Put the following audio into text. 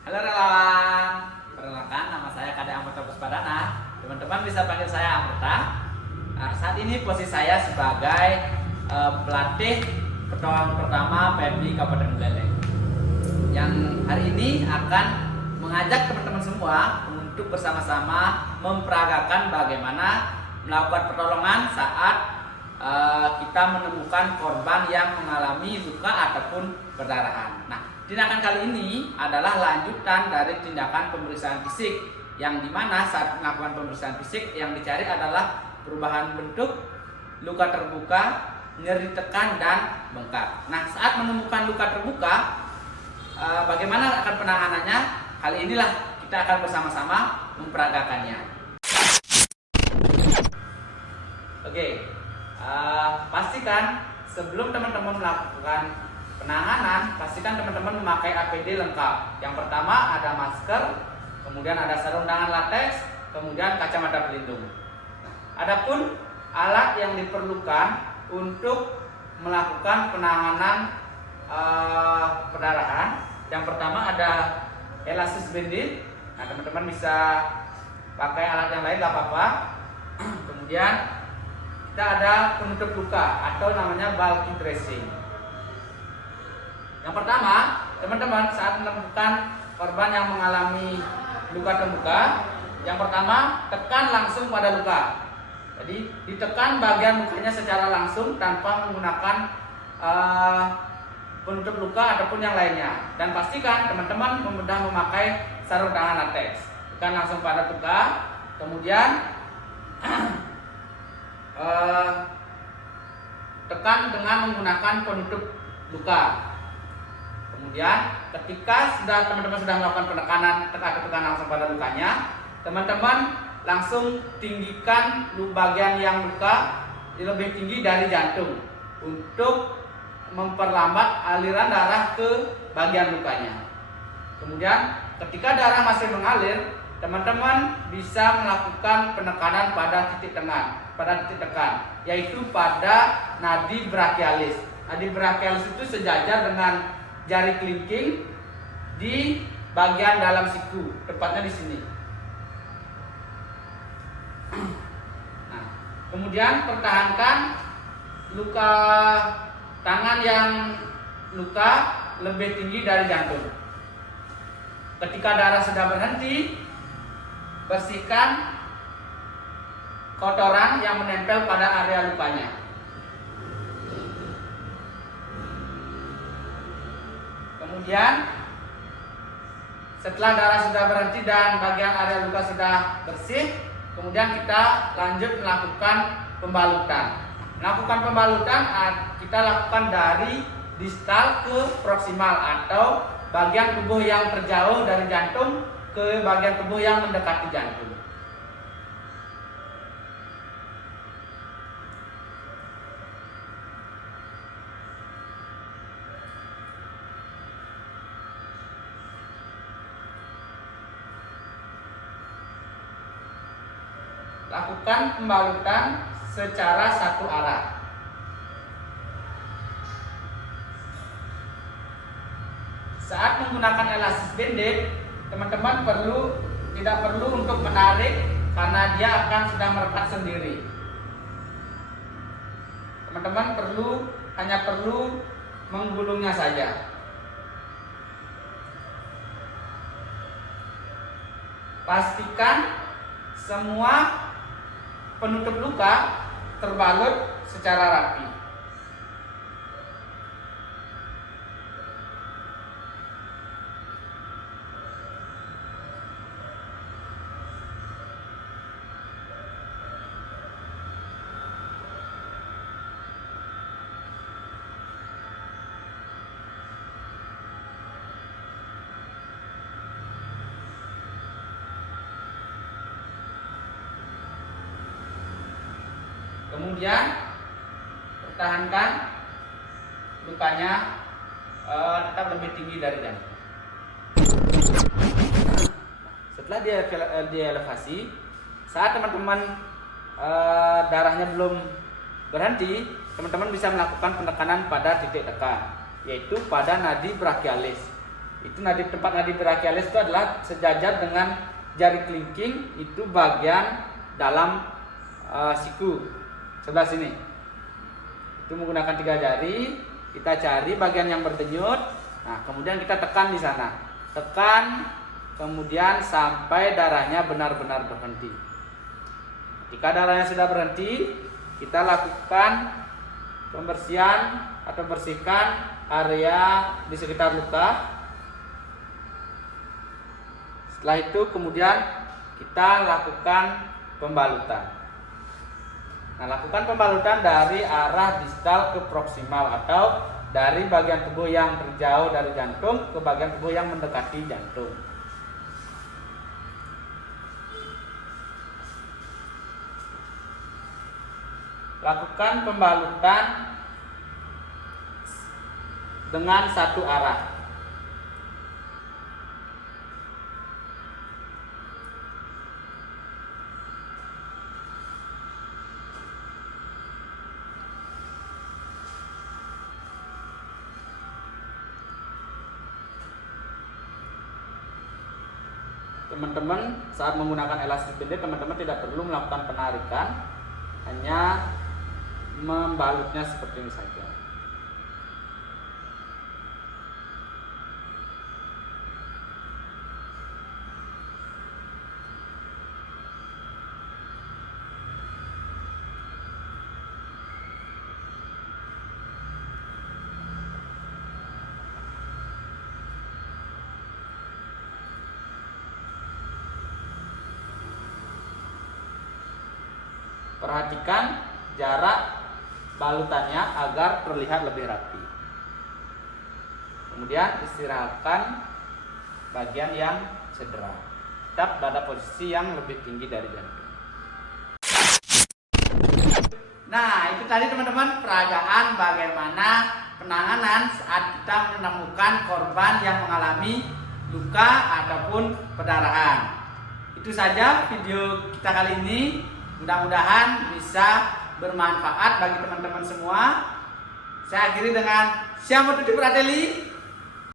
Halo relawan, perkenalkan nama saya Kade Amrita Puspadana. Teman-teman bisa panggil saya Amrita. Nah, saat ini posisi saya sebagai pelatih pertolongan pertama PMI Kabupaten Buleleng, yang hari ini akan mengajak teman-teman semua untuk bersama-sama memperagakan bagaimana melakukan pertolongan saat kita menemukan korban yang mengalami luka ataupun perdarahan. Nah, tindakan kali ini adalah lanjutan dari tindakan pemeriksaan fisik, yang dimana saat melakukan pemeriksaan fisik yang dicari adalah perubahan bentuk, luka terbuka, nyeri tekan, dan bengkak. Nah, saat menemukan luka terbuka, bagaimana akan penanganannya? Kali inilah kita akan bersama-sama memperagakannya. Oke, pastikan sebelum teman-teman melakukan penanganan, pastikan teman-teman memakai APD lengkap. Yang pertama ada masker, kemudian ada sarung tangan latex, kemudian kacamata pelindung. Adapun alat yang diperlukan untuk melakukan penanganan perdarahan, yang pertama ada elastis bandit. Nah, teman-teman bisa pakai alat yang lain, gak apa-apa. Kemudian kita ada penutup luka atau namanya bulky dressing. Yang pertama, teman-teman saat menemukan korban yang mengalami luka terbuka, yang pertama tekan langsung pada luka. Jadi ditekan bagian lukanya secara langsung tanpa menggunakan penutup luka ataupun yang lainnya. Dan pastikan teman-teman mudah memakai sarung tangan latex. Tekan langsung pada luka, kemudian tekan dengan menggunakan penutup luka. Kemudian ketika teman-teman sudah melakukan penekanan, tekan langsung pada lukanya, teman-teman langsung tinggikan bagian yang luka lebih tinggi dari jantung untuk memperlambat aliran darah ke bagian lukanya. Kemudian ketika darah masih mengalir, teman-teman bisa melakukan penekanan pada titik tekan, yaitu pada nadi brachialis. Nadi brachialis itu sejajar dengan jari kelingking di bagian dalam siku, tepatnya di sini. Nah, kemudian pertahankan luka tangan yang luka lebih tinggi dari jantung. Ketika darah sudah berhenti, bersihkan kotoran yang menempel pada area lukanya. Kemudian setelah darah sudah berhenti dan bagian area luka sudah bersih, kemudian kita lanjut melakukan pembalutan. Melakukan pembalutan kita lakukan dari distal ke proksimal atau bagian tubuh yang terjauh dari jantung ke bagian tubuh yang mendekati jantung. Lakukan pembalutan secara satu arah. Saat menggunakan elastis bandit, teman-teman tidak perlu untuk menarik karena dia akan sudah merekat sendiri. Teman-teman hanya perlu menggulungnya saja. Pastikan semua penutup luka terbalut secara rapi. Kemudian pertahankan lukanya tetap lebih tinggi dari jantung. Setelah dielevasi, saat teman-teman darahnya belum berhenti, teman-teman bisa melakukan penekanan pada titik tekan, yaitu pada nadi brachialis. Itu tempat nadi brachialis itu adalah sejajar dengan jari kelingking, itu bagian dalam siku sebelah sini. Itu menggunakan 3 jari, kita cari bagian yang berdenyut. Nah, kemudian kita tekan di sana. Tekan, kemudian sampai darahnya benar-benar berhenti. Jika darahnya sudah berhenti, kita lakukan pembersihan atau bersihkan area di sekitar luka. Setelah itu kemudian kita lakukan pembalutan. Nah, lakukan pembalutan dari arah distal ke proksimal, atau dari bagian tubuh yang terjauh dari jantung ke bagian tubuh yang mendekati jantung. Lakukan pembalutan dengan satu arah. Teman-teman saat menggunakan elastis band, teman-teman tidak perlu melakukan penarikan, hanya membalutnya seperti ini saja. Perhatikan jarak balutannya agar terlihat lebih rapi. Kemudian istirahatkan bagian yang cedera. Tetap pada posisi yang lebih tinggi dari jantung. Nah, itu tadi teman-teman peragaan bagaimana penanganan saat kita menemukan korban yang mengalami luka ataupun pendarahan. Itu saja video kita kali ini. Mudah-mudahan bisa bermanfaat bagi teman-teman semua. Saya akhiri dengan Siamo Tutti Fratelli.